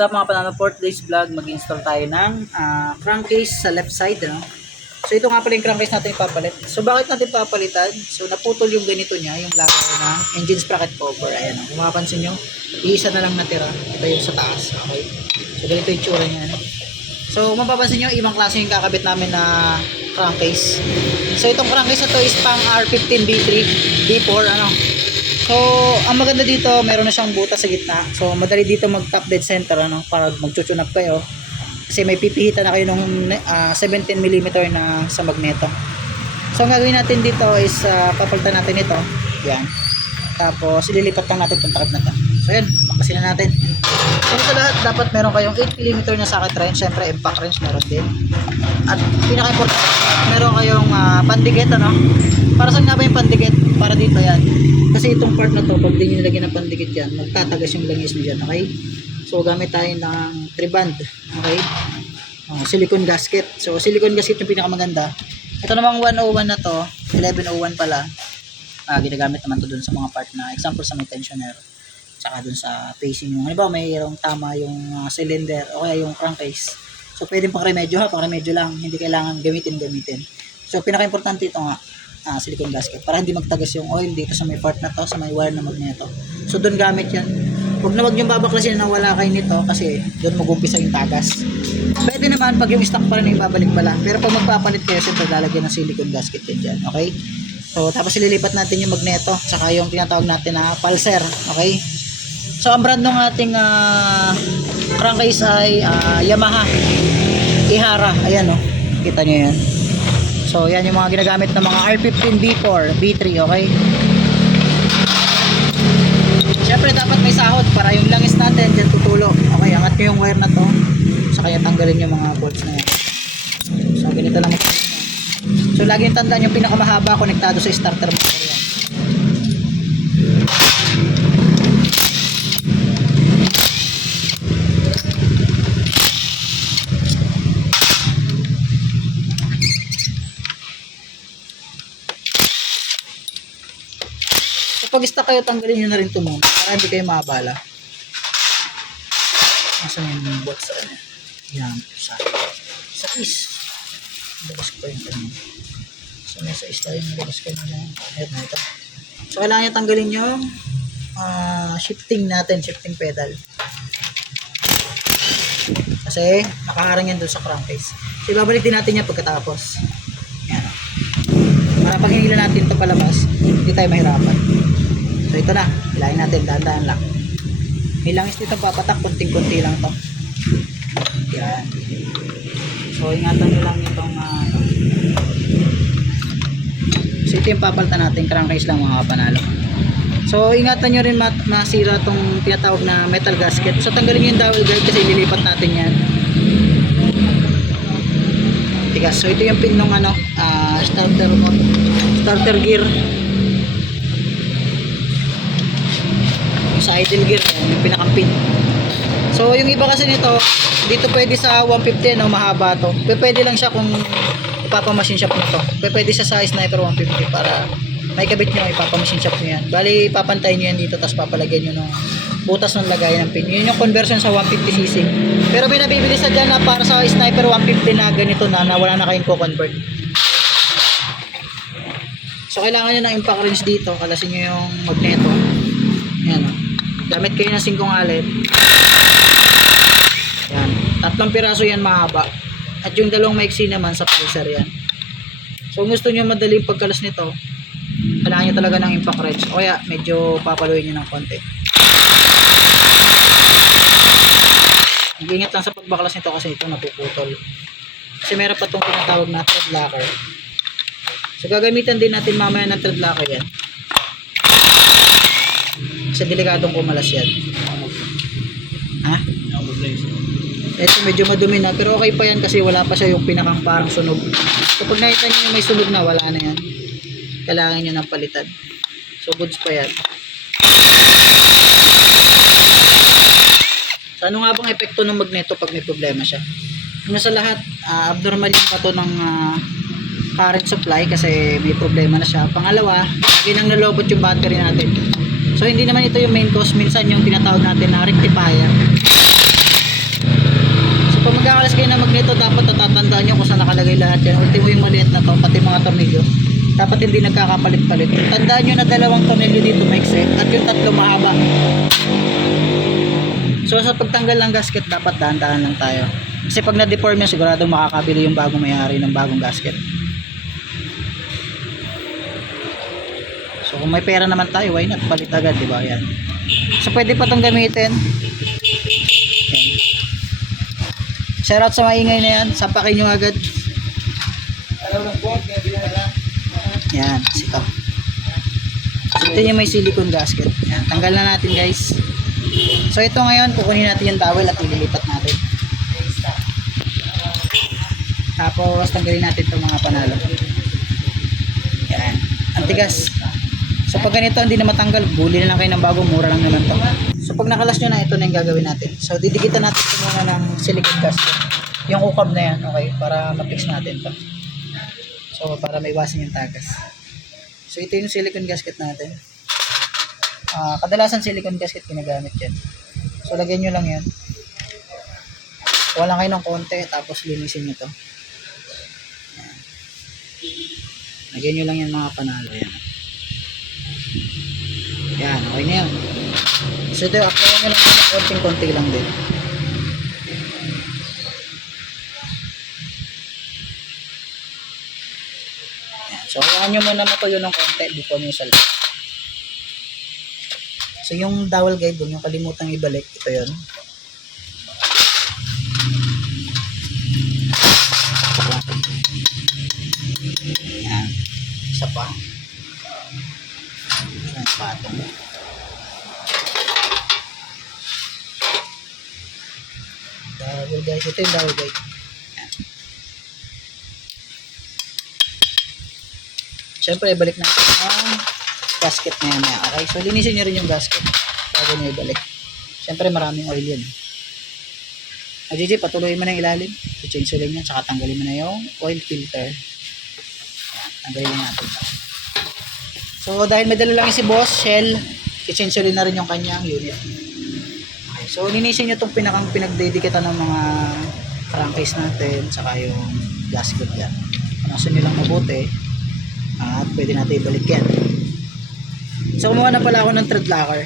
Sa mga panalo for today's vlog, mag-install tayo ng crankcase sa left side. So ito nga pala yung crankcase natin ipapalit. So bakit natin papalitan? So naputol yung ganito niya, yung lagaw ng engine sprocket cover. Ayan, kung mapapansin nyo, iisa na lang natira. Ito yung sa taas. Okay. So ganito yung tsura niya. So mapapansin nyo, ibang klase yung kakabit namin na crankcase. So itong crankcase na to is pang R15 B3 B4 So, ang maganda dito, meron na siyang butas sa gitna. So, madali dito mag-top dead center para mag-tune up kayo. Kasi may pipihitan na kayo ng 17mm na sa magneto. So, ang gagawin natin dito is papalitan natin ito. Yan. Tapos, ililipat lang natin itong takip na ito. So, yan. Makasin na natin. So, ito lahat, dapat meron kayong 8mm na socket wrench. Siyempre, impact wrench meron din. At, pinaka-important, meron kayong pandikit, Para saan nga ba yung pandikit? Para dito yan. Kasi itong part na to, pag di nyo nilagyan ng pandikit yan, magtatagas yung langis mo dyan, okay? So, gamit tayo ng triband, okay? Silicone gasket. So, silicone gasket yung pinakamaganda. Ito namang 101 na to, 1101 pala. Ginagamit naman to dun sa mga part na, example sa may tensioner, tsaka dun sa pacing yung, halimbawa mayroong tama yung cylinder, o kaya yung crankcase. So, pwedeng pang remedyo pang remedyo lang, hindi kailangan gamitin. So, pinaka-importante ito nga, silicone gasket para hindi magtagas yung oil dito sa may part na to, sa may wire na magneto. So doon gamit yan. Huwag yung babaklasin na wala kayo nito kasi doon mag-umpisa yung tagas. Pwede naman pag yung stock pa rin ibabalik pa lang. Pero pag magpapalit kayo, siyempre lalagyan ng silicone gasket yan dyan. Okay? So tapos ililipat natin yung magneto saka yung tinatawag natin na pulser. Okay? So ang brand ng ating crankcase ay Yamaha Ihara. Ayan kita nyo yan. So, yan yung mga ginagamit ng mga R15 B4, B3, okay? Siyempre, dapat may sahod para yung langis natin dyan tutulo. Okay, angat nyo yung wire na to. Sa kaya tanggalin yung mga bolts na yan. So, ganito lang. So, lagi yung tandaan yung pinakamahaba konektado sa starter motor yan. Pag stuck kayo, tanggalin nyo na rin ito muna para hindi kayo maabala. Nasaan yung bolts sa kanya? Yan, sa is. Nilabas ko pa yung kanya. So, may sa is tayo, nilabas ko na head na ito. So, kailangan nyo tanggalin yung shifting natin, shifting pedal. Kasi, nakaharang yan doon sa crankcase. So, ibabalik din natin yan pagkatapos. Yan. Para pag hinila natin ito palabas, hindi tayo mahirapan. So ito na, hilahin natin, dahan-dahan lang. May langis dito papatak, kunting-kunti lang to. Yan. So ingatan nyo lang itong so ito yung papalitan natin, crankcase lang mga kapanalo. So ingatan nyo rin masira itong tinatawag na metal gasket. So tanggalin nyo yung dowel guide kasi ililipat natin yan. Tigas. So ito yung pin ng starter gear. Sa idle gear, yung pinakampin. So yung iba kasi nito, dito pwede sa 150 mahaba to. Pwede lang siya kung ipapamachine shop nito. Pwede siya sa Sniper 150 para may kabit nyo, ipapamachine shop nyo yan. Bali, papantayin nyo yan dito, tapos papalagyan nyo ng butas ng lagay ng pin. Yun yung conversion sa 150cc. Pero may nabibili sa dyan na para sa Sniper 150 na ganito na wala na kayong co-convert. So kailangan nyo ng impact wrench dito, kalasin nyo yung magneto. Yan gamit kayo ng 5 allen. Yan. 3 piraso yan mahaba. At yung 2 maiksi naman sa pulser yan. So kung gusto nyo madaling pagkalas nito, kailangan nyo talaga ng impact wrench. O kaya medyo papaluin nyo ng konti. Mag-ingat lang sa pagbaklas nito kasi ito napuputol. Kasi meron pa itong tinatawag na thread locker. So gagamitan din natin mamaya ng thread locker yan. Kasi delikadong kumalas yan. Ha? Ito medyo madumi na pero okay pa yan kasi wala pa siya yung pinakang parang sunog. So pag nakita nyo may sunog na, wala na yan. Kailangan nyo ng palitan. So goods pa yan. So ano nga bang epekto ng magneto pag may problema siya? Una sa lahat, abnormal yung bato ng current supply kasi may problema na siya. Pangalawa, lagi nang nalobot yung battery natin. So hindi naman ito yung main cause, minsan yung tinatawag natin na rectifier. to dapat natatandaan nyo kung saan nakalagay lahat yan. Ultimo yung maliit na to, pati mga tornilyo. Dapat hindi nagkakapalit-palit. Tandaan nyo na dalawang tornilyo dito maikse at yung tatlo mahaba. So sa pagtanggal ng gasket, dapat dahan-dahan lang tayo. Kasi pag na-deform yan, siguradong makakabili yung bagong may-ari ng bagong gasket. So kung may pera naman tayo, why not? Palit agad, di ba? Yan. So pwede pa itong gamitin. Yan. Shoutout sa maingay na yan. Sapakin nyo agad. Yan, ito. So ito yung may silicone gasket. Yan. Tanggal na natin guys. So ito ngayon, kukunin natin yung towel at ililipat natin. Tapos tanggalin natin itong mga panalo. Yan. Antigas. So pag ganito hindi na matanggal, buli na lang kayo ng bago, mura lang naman to. So pag nakalas nyo na, ito na yung gagawin natin. So didikitan natin ito muna ng silicone gasket. Yung ukab na yan, okay, para ma-fix natin to. So para maiwasan yung tagas. So ito yung silicone gasket natin. Kadalasan silicone gasket ginagamit yan. So lagyan nyo lang yan. Kuha lang kayo ng konti, tapos linisin nyo to. Lagyan nyo lang yan mga panalo yan. Yan, okay na yan. So ito, apply nyo lang konting-konti lang din. Yan. So kailangan nyo muna matuyo ng konti before nyo salita. So yung dowel guide, huwag nyo kalimutang ibalik. Ito yun. Yan. Isa pa. Yan, patong. Dowel guide. Ito yung dowel guide. Yan. Siyempre, ibalik natin ang gasket na yan. Okay, so linisin nyo rin yung gasket bago nyo ibalik. Siyempre, maraming oil yun. Gigi, patuloy mo na yung ilalim. I-change lang yan, saka tanggalin mo na yung oil filter. Yan, tanggalin natin. So, dahil may dala lang si Boss, Shell, i-change na rin yung kanyang unit. Okay, so linisin nyo itong pinagdedikitan ng mga crankcase natin, saka yung gasket yan. Panasin nyo lang mabuti, at pwede natin ibalik yan. So kumuha na pala ako ng thread locker.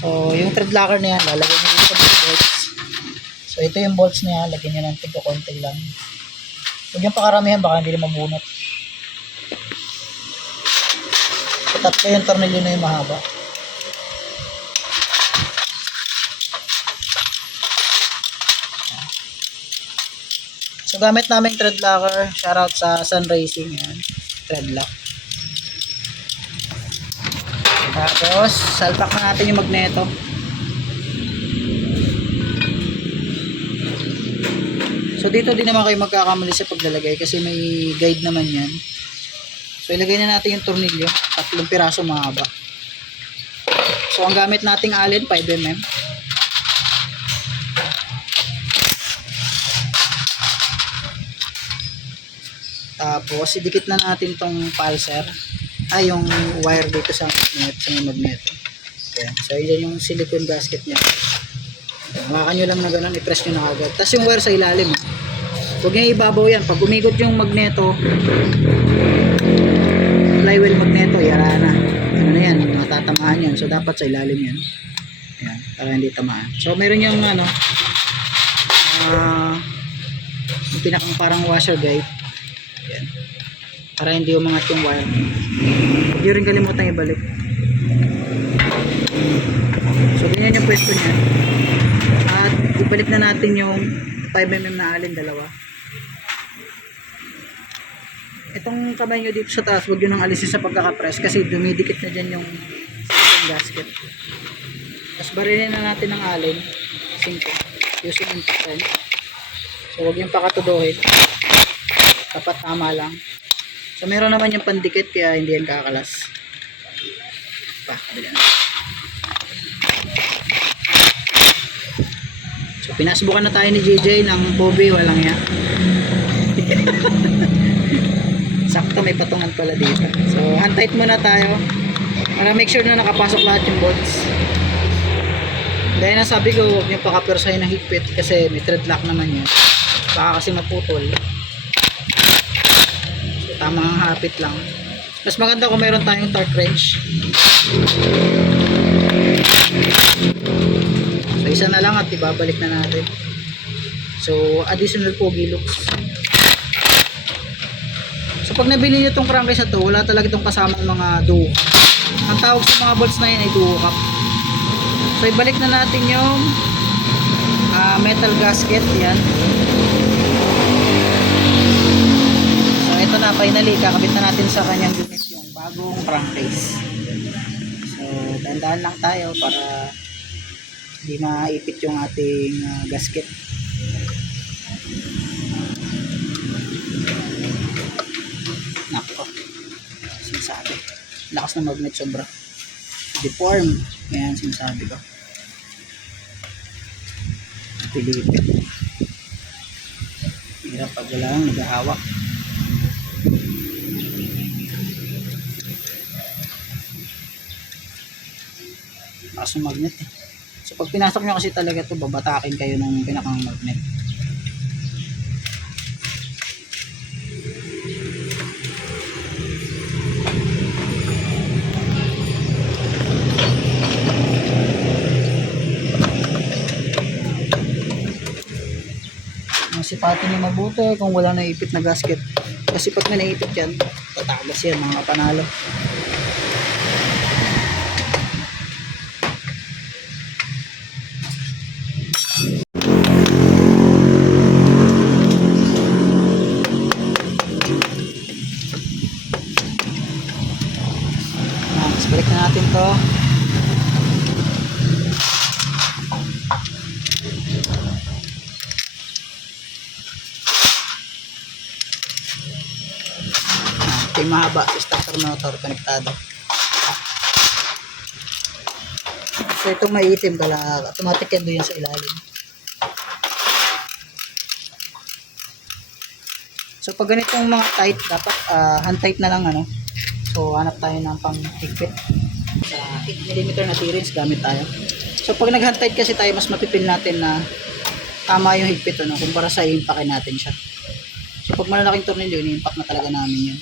So yung thread locker na yan, lalagyan nyo dito sa bolts. So ito yung bolts na yan, lagyan nyo ng tigko-konti lang. Huwag yung pakaramihan, baka hindi na mabunot. So tatlo yung tornilyo na yung mahaba. So gamit namin thread locker, shoutout sa Sun Racing yan, thread lock. Tapos salpak na natin yung magneto. So dito din naman kayo magkakamali sa paglalagay kasi may guide naman yan. So ilagay na natin yung tornilyo, 3 piraso mahaba. So ang gamit nating allen 5mm. Tapos idikit na natin tong pulser, yung wire dito sa magneto. Ayan. So yan yung silicone gasket niya. Hawakan nyo lang na ganun, i-press nyo na agad. Tapos yung wire sa ilalim, huwag nyo ibabaw yan. Pag umigot yung magneto, flywheel magneto, yara na. Ano na yan, matatamaan yan. So dapat sa ilalim yan. Ayan, para hindi tamaan. So meron yung yung pinakang parang washer guide. Ayan. Para hindi umangat yung wire. Hindi rin kalimutan ibalik. So ganyan yung pwesto niya. At ibalik na natin yung 5mm na allen, dalawa. Itong kamay nyo dito sa taas, huwag nyo nang alisin sa pagkakapress kasi dumidikit na dyan yung gasket. Tapos barilin na natin ng allen 5 using impact pen. So huwag yung pakatuduhin, dapat tama lang. So meron naman yung pandikit kaya hindi yan kakalas. So pinasbukan na tayo ni JJ ng Bobby, walang ya. Sakto may patungan pala dito. So hand tight muna tayo para make sure na nakapasok lahat yung bolts. Dahil nasabi ko huwag nyo pakapwersahin ng higpit kasi may thread lock naman yan. baka kasi maputol. So, tamang hapit lang. Mas maganda kung meron tayong torque wrench. So isa na lang at ibabalik na natin. So additional pogi looks. So pag nabili nyo itong crankcase na to, wala talaga itong kasamang mga duo. Ang tawag sa mga bolts na yan ay duo cap. So ibalik na natin yung metal gasket. Yan. So ito na, finally kakabit na natin sa kanyang unit yung bagong crankcase. So dandahan lang tayo para hindi maipit yung ating gasket. Nako, sinasabi, lakas ng magnet, sobra deform. Ayan, sinasabi ko, pilipit, hirap pag wala lang naghahawak. Lakas ng magnet eh. So pag pinasok nyo kasi talaga ito, babatakin kayo ng pinakang magnet. Sipatin nyo mabuti kung wala naipit na gasket. Kasi pag may naipit yan, tatagas yan mga panalo. Balik na natin to. Ito yung mahaba sa starter motor konektado. So itong maiitim talaga, automatic yan doon sa ilalim. So pag ganitong mga tight, dapat hand tight na lang ano. So hanap tayo ng pang higpit. Sa 8mm na T-rings gamit tayo. So pag nag-hand tight kasi tayo, mas mapipil natin na tama yung higpit ano, kumpara sa impact natin siya. So pag malalaking tornilyo, ini-impact na talaga namin yun.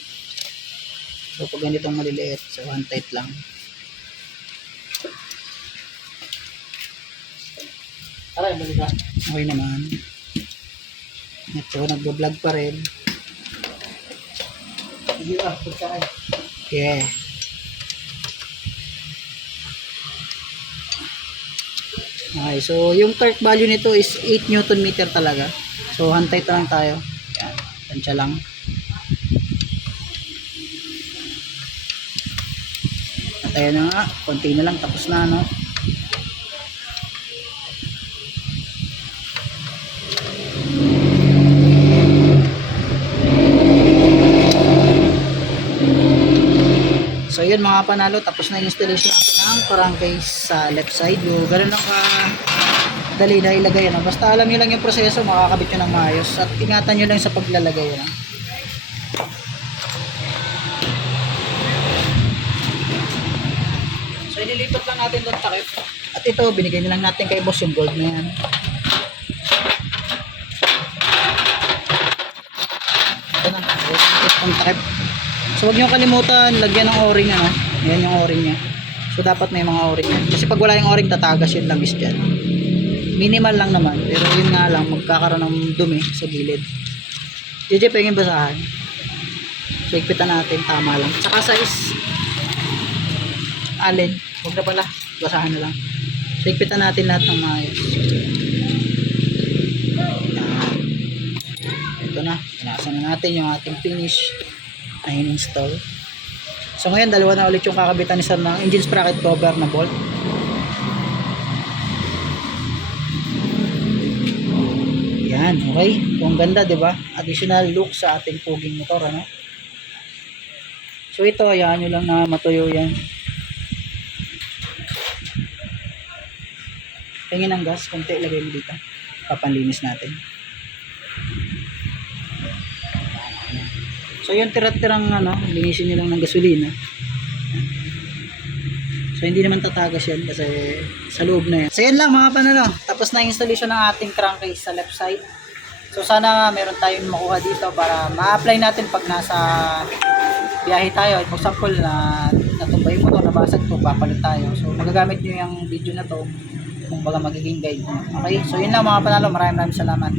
So pag ganitong maliliit, so hand tight lang. Aray, balita. Okay naman. Ito, nagbo-vlog pa rin. Okay. Okay, so yung torque value nito is 8 Newton meter talaga. So hand tight lang tayo. Yan, tansya lang. At ayan na nga, konti na lang, tapos na no. So yun mga panalo, tapos na yung installation natin ng crankcase sa left side. Yung ganun lang ka dali na ilagay. No? Basta alam nyo lang yung proseso, makakabit nyo ng maayos. At ingatan nyo lang sa paglalagay. No? So inilipat lang natin doon takip. At ito, binigay nilang natin kay boss yung gold na yan. Ito na, yung takip. So wag niyo kalimutan lagyan ng o-ring ano. Ayan yung o-ring niya. So dapat may mga o-ring yan. Kasi pag wala yung o-ring, tatagas yung langis diyan. Minimal lang naman, pero yun nga lang magkakaroon ng dumi sa gilid. JJ pengin basahan. So ikpitan natin tama lang. Saka size alin, wag na pala, basahan na lang. So ikpitan natin lahat ng maayos. Yan. Ito na, pinasan na natin yung ating finish na in-install. So ngayon dalawa na ulit yung kakabitan ni sir ng engine sprocket cover na bolt. Yan, okay. Kung ganda, 'di ba? Additional look sa ating puging motor ano. So ito, hayaan nyo lang na matuyo yan. Tingin ng gas, konti ilagay mo dito. Papanlinis natin. So yung tira-tirang ano, linisin nyo lang ng gasolina. So hindi naman tatagas yan kasi sa loob na yan. So yan lang mga panalo. Tapos na installation ng ating crankcase sa left side. So sana meron tayong makuha dito para ma-apply natin pag nasa biyahe tayo. For example na natumba yung motor, nabasag to, papalit tayo. So magagamit nyo yung video na to kung baga magiging guide nyo. Okay, so yun lang mga panalo, maraming salamat.